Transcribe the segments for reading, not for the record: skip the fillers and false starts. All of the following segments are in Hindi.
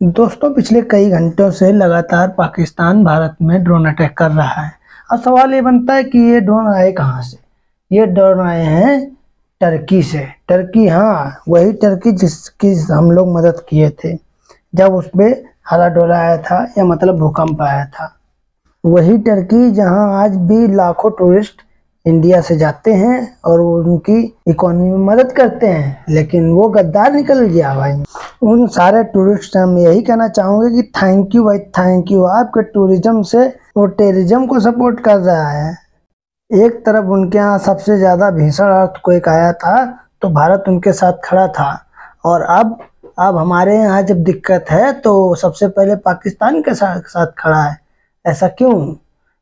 दोस्तों, पिछले कई घंटों से लगातार पाकिस्तान भारत में ड्रोन अटैक कर रहा है। अब सवाल ये बनता है कि ये ड्रोन आए कहाँ से। ये ड्रोन आए हैं टर्की से। टर्की, हाँ, वही टर्की जिसकी हम लोग मदद किए थे जब उस पे हरा डोला आया था, या मतलब भूकंप आया था। वही टर्की जहां आज भी लाखों टूरिस्ट इंडिया से जाते हैं और वो उनकी इकोनॉमी में मदद करते हैं, लेकिन वो गद्दार निकल गया भाई। उन सारे टूरिस्ट से हम यही कहना चाहूँगे कि थैंक यू भाई, थैंक यू। आपके टूरिज्म से वो टेररिज्म को सपोर्ट कर रहा है। एक तरफ उनके यहाँ सबसे ज़्यादा भीषण अर्थक्वेक आया था तो भारत उनके साथ खड़ा था, और अब हमारे यहाँ जब दिक्कत है तो सबसे पहले पाकिस्तान के साथ खड़ा है। ऐसा क्यों?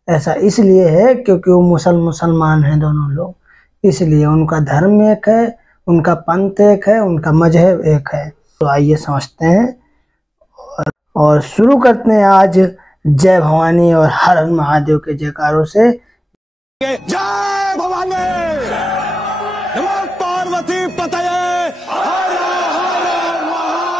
ऐसा इसलिए है क्योंकि वो मुसलमान हैं दोनों लोग, इसलिए उनका धर्म एक है, उनका पंथ एक है, उनका मजहब एक है। तो आइए समझते हैं और शुरू करते हैं आज जय भवानी और हर हर महादेव के जयकारों से। जय भवानी, नमो पार्वती पतये, हर हर महादेव।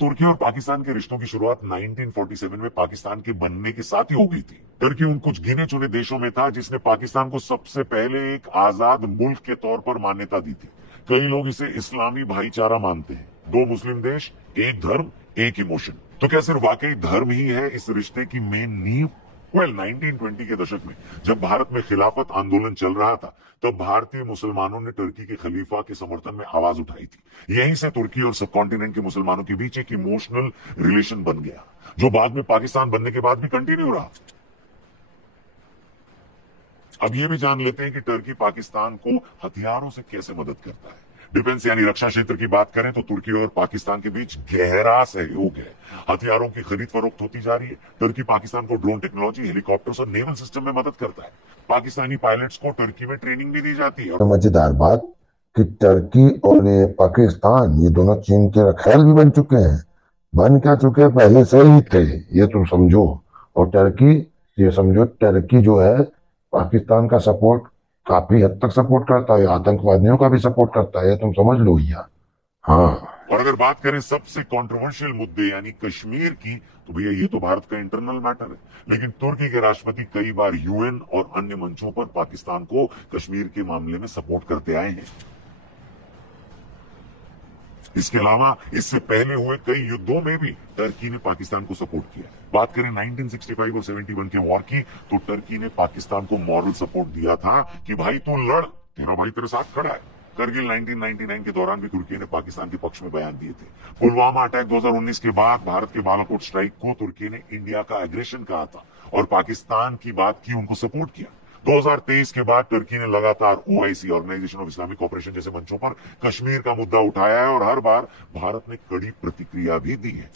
तुर्की और पाकिस्तान के रिश्तों की शुरुआत 1947 में पाकिस्तान के बनने के साथ ही हो गई थी। तुर्की उन कुछ गिने चुने देशों में था जिसने पाकिस्तान को सबसे पहले एक आजाद मुल्क के तौर पर मान्यता दी थी। कई लोग इसे इस्लामी भाईचारा मानते हैं। दो मुस्लिम देश, एक धर्म, एक इमोशन। तो क्या सिर्फ वाकई धर्म ही है इस रिश्ते की मेन नींव? 1920 के दशक में जब भारत में खिलाफत आंदोलन चल रहा था, तब भारतीय मुसलमानों ने तुर्की के खलीफा के समर्थन में आवाज उठाई थी। यहीं से तुर्की और सब कॉन्टिनेंट के मुसलमानों के बीच एक इमोशनल रिलेशन बन गया, जो बाद में पाकिस्तान बनने के बाद भी कंटिन्यू रहा। अब ये भी जान लेते हैं कि तुर्की पाकिस्तान को हथियारों से कैसे मदद करता है। डिफेंस यानी रक्षा क्षेत्र की बात करें तो तुर्की और पाकिस्तान के बीच गहरा सहयोग है। हथियारों की खरीद फरोख्त होती जा रही है। तुर्की पाकिस्तान को ड्रोन टेक्नोलॉजी, हेलीकॉप्टर्स और नेवल सिस्टम में मदद करता है। पाकिस्तानी पायलट्स को तुर्की में ट्रेनिंग भी दी जाती है। तो मजेदार बात कि तुर्की और ये पाकिस्तान, ये दोनों चीन के रखैल भी बन चुके हैं। बन क्या चुके हैं, पहले से ही थे, ये तुम समझो। और तुर्की, ये समझो, तुर्की जो है पाकिस्तान का सपोर्ट काफी हद तक सपोर्ट करता है, आतंकवादियों का भी सपोर्ट करता है, तुम समझ लो यार। हाँ, और अगर बात करें सबसे कंट्रोवर्शियल मुद्दे यानी कश्मीर की, तो भैया ये तो भारत का इंटरनल मैटर है। लेकिन तुर्की के राष्ट्रपति कई बार यूएन और अन्य मंचों पर पाकिस्तान को कश्मीर के मामले में सपोर्ट करते आए हैं। इसके अलावा इससे पहले हुए कई युद्धों में भी तुर्की ने पाकिस्तान को सपोर्ट किया। बात करें 1965 और 71 के वॉर की, तो तुर्की ने पाकिस्तान को मॉरल सपोर्ट दिया था कि भाई तू लड़, तेरा भाई तेरे साथ खड़ा है। करगिल 1999 के दौरान भी तुर्की ने पाकिस्तान के पक्ष में बयान दिए थे। पुलवामा अटैक 2019 के बाद भारत के बालाकोट स्ट्राइक को तुर्की ने इंडिया का एग्रेशन कहा था और पाकिस्तान की बात की, उनको सपोर्ट किया। 2023 के बाद तुर्की ने लगातार OIC, organisation of Islamic cooperation जैसे मंचों पर कश्मीर का मुद्दा उठाया है और हर बार भारत ने कड़ी प्रतिक्रिया भी दी है।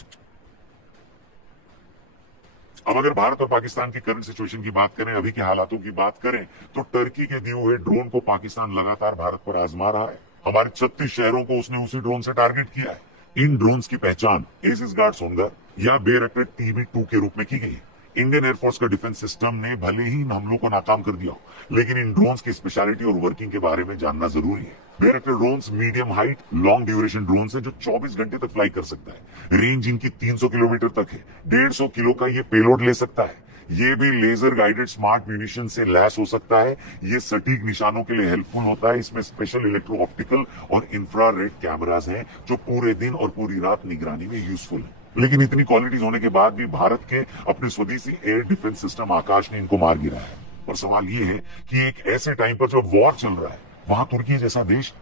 अब अगर भारत और पाकिस्तान की करंट सिचुएशन की बात करें, अभी के हालातों की बात करें, तो तुर्की के दिए हुए ड्रोन को पाकिस्तान लगातार भारत पर आजमा रहा है। हमारे 36 शहरों को उसने उसी ड्रोन से टारगेट किया है। इन ड्रोन्स की पहचान एसिस गार्ड सोनगर या बेरकटेड TB2 के रूप में की गई है। इंडियन एयरफोर्स का डिफेंस सिस्टम ने भले ही इन हमलों को नाकाम कर दिया हो, लेकिन इन ड्रोन्स की स्पेशलिटी और वर्किंग के बारे में जानना जरूरी है। बेरकटेड drones medium height, long duration drones है जो 24 घंटे तक फ्लाई कर सकता है। रेंज इनकी 300 किलोमीटर तक है। 150 किलो का ये पेलोड ले सकता है। ये भी लेजर गाइडेड स्मार्ट म्यूनिशन से लैस हो सकता है। ये सटीक निशानों के लिए हेल्पफुल होता है। इसमें स्पेशल इलेक्ट्रो ऑप्टिकल और इंफ्रारेड कैमरास हैं जो पूरे दिन और पूरी रात निगरानी में यूजफुल है। लेकिन इतनी क्वालिटीज होने के बाद भी भारत के अपने स्वदेशी एयर डिफेंस सिस्टम आकाश ने इनको मार गिरा है। और सवाल ये है कि एक ऐसे टाइम पर जब वॉर चल रहा है, वहां तुर्की जैसा देश